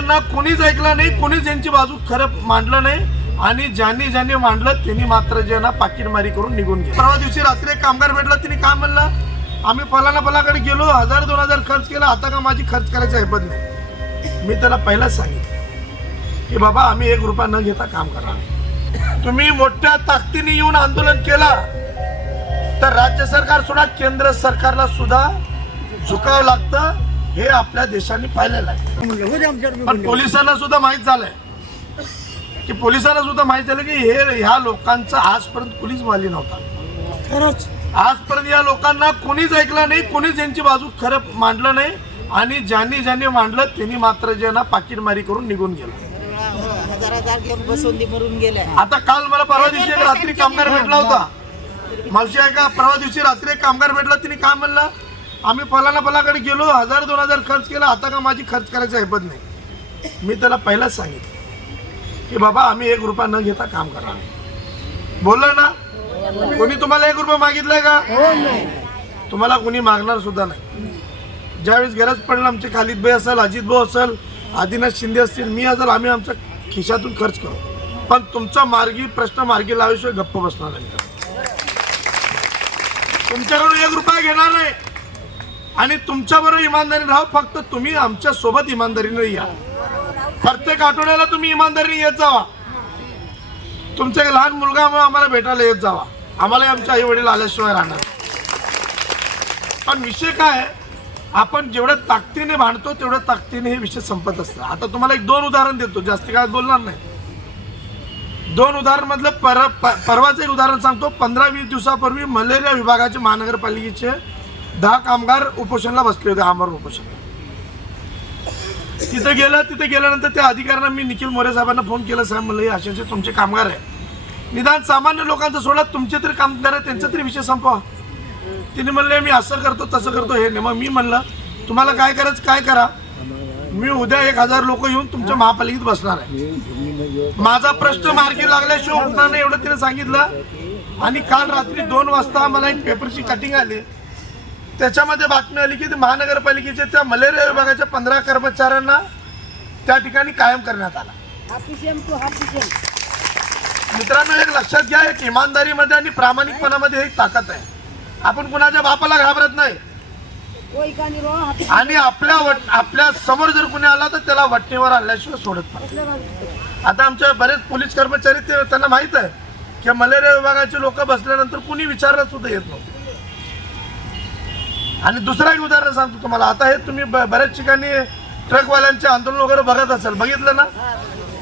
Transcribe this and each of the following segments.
लोकांना कोणीच ऐकलं नाही, कोणीच यांची बाजू खरं मांडलं नाही आणि ज्यांनी मांडलं त्यांनी मात्र जे ना पाकिटमारी करून निघून गेले। परवा दिवशी रात्री एक कामगार भेटला, तिने काय म्हणलं, आम्ही फलाकडे गेलो, 1000-2000 खर्च केला, आता का माझी खर्च करायची ऐपत नाही। मी त्याला पहिलाच सांगितलं की बाबा आम्ही 1 रुपया न घेता काम करणार। तुम्ही मोठ्या ताकदीने येऊन आंदोलन केला तर राज्य सरकार सुद्धा केंद्र सरकारला सुद्धा झुकावं लागतं, हे आपल्या देशाने पाहिलेलं आहे। पण पोलिसांना सुद्धा माहीत झालंय की ह्या लोकांचा आजपर्यंत पोलीस वाली नव्हता। खरंच आजपर्यंत या लोकांना कोणीच ऐकलं नाही, कोणीच यांची बाजू खरं मांडलं नाही आणि ज्यांनी मांडलं त्यांनी मात्र जे ना पाकिटमारी करून निघून गेलं। आता काल मला परवा दिवशी एक रात्री कामगार भेटला होता, मावशी आहे का, परवा दिवशी रात्री एक कामगार भेटला, तिने काय म्हणलं, आम्ही फलाकडे गेलो, 1000-2000 खर्च केला, आता का माझी खर्च करायची ऐपत नाही। मी त्याला पहिलाच सांगितलं की बाबा आम्ही 1 रुपया न घेता काम करणार। बोललो ना, कोणी तुम्हाला 1 रुपया मागितलाय का? तुम्हाला कोणी मागणार सुद्धा नाही। ज्यावेळेस गरज पडलं आमचे खालिद भाई असेल, अजित भाऊ असेल, आदिनाथ शिंदे असतील, मी असेल, आम्ही आमच्या खिशातून खर्च करू, पण तुमचा प्रश्न मार्गी लावल्याशिवाय गप्प बसणार नाही। तुमच्याकडून 1 रुपया घेणार नाही आणि तुमच्याबरोबर इमानदारीने राहू। फक्त तुम्ही आमच्या सोबत इमानदारीने या, प्रत्येक आठवड्याला तुम्ही इमानदारीने येत जावा। तुमचा एक लहान मुलगा आम्हाला भेटायला येत जावा, आम्हाला आमचे आई वडील आल्याशिवाय राहणार। पण विषय काय, आपण जेवढ्या ताकदीने भांडतो तेवढ्या ताकदीने हे विषय संपत असतं। आता तुम्हाला 1-2 उदाहरण देतो, जास्त काय बोलणार नाही। 2 उदाहरण मधलं परवाचं एक उदाहरण सांगतो। 15-20 दिवसापूर्वी मलेरिया विभागाचे महानगरपालिकेचे 10 कामगार उपोषणला बसले होते, आमरण उपोषण। तिथे गेल्यानंतर त्या अधिकाऱ्यांना मी निखिल मोरे साहेबांना फोन केला, साहेब म्हणलं हे असे तुमचे कामगार आहे, निदान सामान्य लोकांचं सोडा, तुमचे तरी कामगार आहे त्यांचा तरी विषय संपवा। तिने म्हणले मी असं करतो तसं करतो, हे नाही। मग मी म्हणलं तुम्हाला काय करायचं काय करा, मी उद्या 1000 लोक येऊन तुमच्या महापालिकेत बसणार आहे, माझा प्रश्न मार्गी लागल्याशिवाय होणार नाही, एवढं तिने सांगितलं। आणि काल रात्री 2 वाजता मला एक पेपरची कटिंग आली, त्याच्यामध्ये बातमी आली की महानगरपालिकेच्या त्या मलेरिया विभागाच्या 15 कर्मचाऱ्यांना त्या ठिकाणी कायम करण्यात आला। मित्रांनो, एक लक्षात घ्या, एक इमानदारीमध्ये आणि प्रामाणिकपणामध्ये एक ताकद आहे। आपण कुणाच्या बापाला घाबरत नाही आणि आपल्या समोर जर कुणी आला तर त्याला वटणीवर आणल्याशिवाय सोडत नाही। आता आमच्या बरेच पोलीस कर्मचारी त्यांना माहित आहे की मलेरिया विभागाचे लोक बसल्यानंतर कुणी विचारला सुद्धा येत नव्हते। आणि दुसरं एक उदाहरण सांगतो तुम्हाला, आता हे तुम्ही बऱ्याच ठिकाणी ट्रकवाल्यांचे आंदोलन वगैरे बघत असाल, बघितलं ना,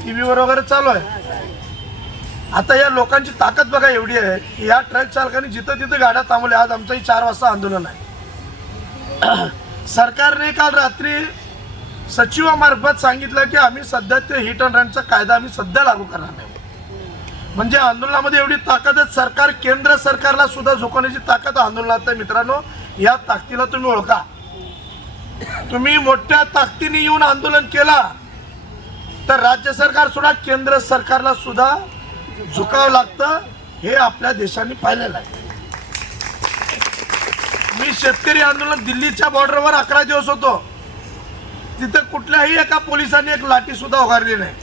टीव्हीवर वगैरे चालू आहे। आता या लोकांची ताकद बघा एवढी आहे की या ट्रक चालकांनी जिथं तिथं गाड्या थांबवल्या। आज आमचंही 4 वाजता आंदोलन आहे। सरकारने काल रात्री सचिवामार्फत सांगितलं की आम्ही सध्या ते हिट अँड रनचा कायदा आम्ही सध्या लागू करणार नाही। म्हणजे आंदोलनामध्ये एवढी ताकद आहे, सरकार केंद्र सरकारला सुद्धा झोकवण्याची ताकद आंदोलनात आहे। मित्रांनो, या ताकदीला तुम्ही ओळखा। तुम्ही मोठ्या ताकदीने येऊन आंदोलन केला तर राज्य सरकार सुद्धा केंद्र सरकारला सुद्धा झुकावं लागतं, हे आपल्या देशाने पाहिलेलं आहे। मी शेतकरी आंदोलन दिल्लीच्या बॉर्डरवर 11 दिवस होतो, तिथे कुठल्याही एका पोलिसांनी एक लाठी सुद्धा उगारली नाही।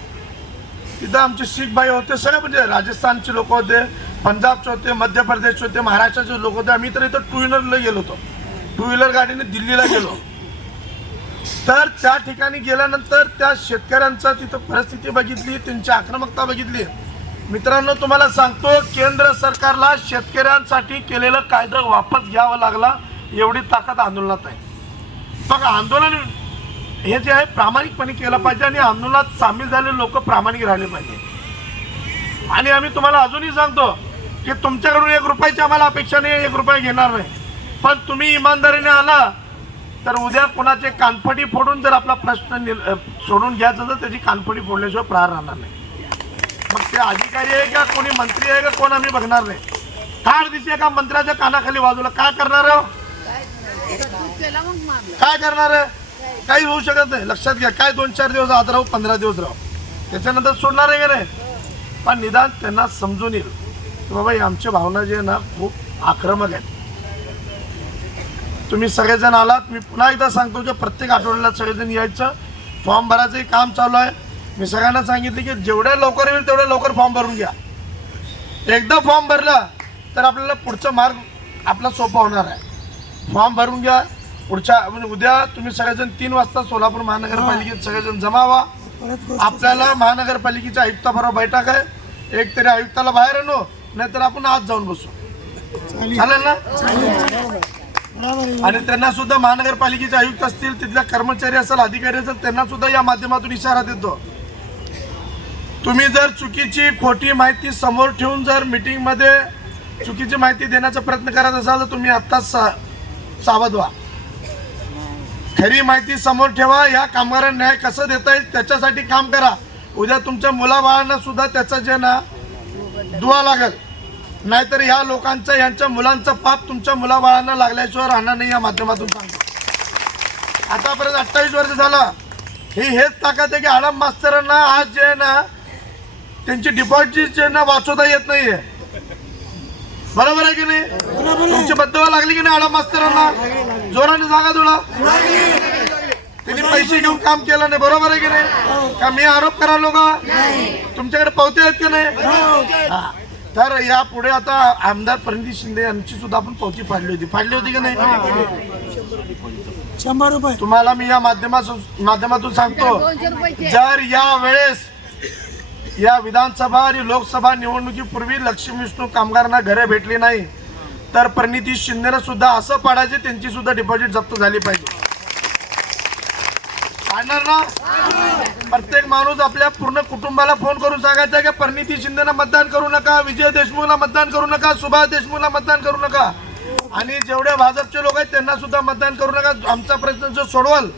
तिथं आमचे शीख भाई होते, सगळे म्हणजे राजस्थानचे लोक होते, पंजाबचे होते, मध्य प्रदेशचे होते, महाराष्ट्राचे लोक होते। आम्ही तर इथं 2 व्हीलरला गेलो होतो, 2 व्हीलर गाडीने दिल्लीला गेलो। तर त्या ठिकाणी गेल्यानंतर त्या शेतकऱ्यांचा तिथं परिस्थिती बघितली, त्यांची आक्रमकता बघितली। मित्रांनो, तुम्हाला सांगतो, केंद्र सरकारला शेतकऱ्यांसाठी केलेलं कायदा वापस घ्यावा लागला, एवढी ताकद आंदोलनात आहे। बघा, आंदोलन हे जे आहे प्रामाणिकपणे केलं पाहिजे आणि आंदोलनात सामील झालेले लोक प्रामाणिक राहिले पाहिजे। आणि आम्ही तुम्हाला अजूनही सांगतो की तुमच्याकडून 1 रुपयाची आम्हाला अपेक्षा नाही, 1 रुपया घेणार नाही, पण तुम्ही इमानदारीने आला तर उद्या कोणाचे कानफडी फोडून जर आपला प्रश्न सोडून घ्यायचा तर त्याची कानफडी फोडल्याशिवाय प्रहार राहणार नाही। मग ते अधिकारी आहे का कोणी मंत्री आहे का कोण आम्ही बघणार नाही। फार दिसे एका मंत्र्याच्या कानाखाली बाजूला काय करणार आहे, काय करणार आहे, काही होऊ शकत नाही। लक्षात घ्या, काय 2-4 दिवस आत राहू, 15 दिवस राहू, त्याच्यानंतर सोडणार आहे का नाही। पण निदान त्यांना समजून येईल की बाबा ही आमची भावना जी आहे ना खूप आक्रमक आहे। तुम्ही सगळेजण आलात, मी पुन्हा एकदा सांगतो की प्रत्येक आठवड्याला सगळेजण यायचं, फॉर्म भरायचंही काम चालू आहे. मी सगळ्यांना सांगितलं की जेवढ्या लवकर होईल तेवढ्या लवकर फॉर्म भरून घ्या. एकदा फॉर्म भरला तर आपल्याला पुढचा मार्ग आपला सोपा होणार आहे. फॉर्म भरून घ्या. पुढच्या म्हणजे उद्या तुम्ही सगळेजण 3 वाजता सोलापूर महानगरपालिकेत सगळेजण जमा व्हा. आपल्याला महानगरपालिकेच्या आयुक्ताबरोबर बैठक आहे. एक तरी आयुक्ताला बाहेर आणू, नाहीतर आपण आत जाऊन बसू. चालेल ना? आणि त्यांना सुद्धा महानगरपालिकेचे आयुक्त असतील, तिथल्या कर्मचारी असेल, अधिकारी असेल, त्यांना सुद्धा या माध्यमातून इशारा देतो. तुम्ही जर चुकीची खोटी माहिती समोर ठेवून जर मीटिंगमध्ये चुकीची माहिती देण्याचा प्रयत्न करत असाल तर तुम्ही आत्ताच सावध व्हा. खरी माहिती समोर ठेवा. या कामगारांना न्याय कसं देता येईल त्याच्यासाठी काम करा. उद्या तुमच्या मुलाबाळांना सुद्धा त्याचं जे ना दुआ लागेल. नाहीतर ह्या लोकांचं यांच्या मुलांचं पाप तुमच्या मुलाबाळांना लागल्याशिवाय राहणार नाही. या माध्यमातून सांगतो. आतापर्यंत 28 वर्ष झाला. हेच ताकद आहे की आडम मास्तरांना आज जे ना त्यांची डिपॉझिट जे ना वाचवता येत नाहीये. बरोबर आहे की नाही? तुमची बद्दवा लागली की नाही आडम मास्तरांना? जोराने सांगा थोडा. त्यांनी पैसे घेऊन काम केलं नाही. बरोबर आहे की नाही? का मी आरोप करालो का? तुमच्याकडे पावते आहेत की नाही? तर या पुढे आता आमदार प्रणिती शिंदे यांची सुद्धा आपण पावती फाडली होती की नाही? 100 रुपये. तुम्हाला मी या माध्यमातून सांगतो, जर या वेळेस या विधानसभा आणि लोकसभा निवडणुकीपूर्वी लक्ष्मी विष्णू कामगारांना घरे भेटली नाही तर प्रणिती शिंदेने सुद्धा असं पाडायचे त्यांची सुद्धा डिपॉझिट जप्त झाली पाहिजे. पाडणार ना? प्रत्येक माणूस आपल्या पूर्ण कुटुंबाला फोन करून सांगायचा की प्रणिती शिंदेना मतदान करू नका, विजय देशमुखला मतदान करू नका, सुभाष देशमुखला मतदान करू नका. आणि जेवढे भाजपचे लोक आहेत त्यांना सुद्धा मतदान करू नका. आमचा प्रश्न जो सोडवाल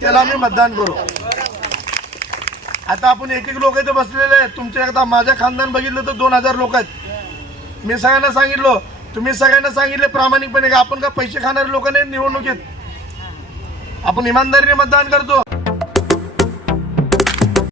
त्याला आम्ही मतदान करू. आता आपण एक लोक इथे बसलेले आहेत. तुमच्या एकदा माझ्या खानदान बघितलं तर 2000 लोक आहेत. मी सगळ्यांना सांगितलं, तुम्ही सगळ्यांना सांगितले प्रामाणिकपणे का आपण का पैसे खाणारे लोक नाही. निवडणुकीत आपण इमानदारीने मतदान करतो.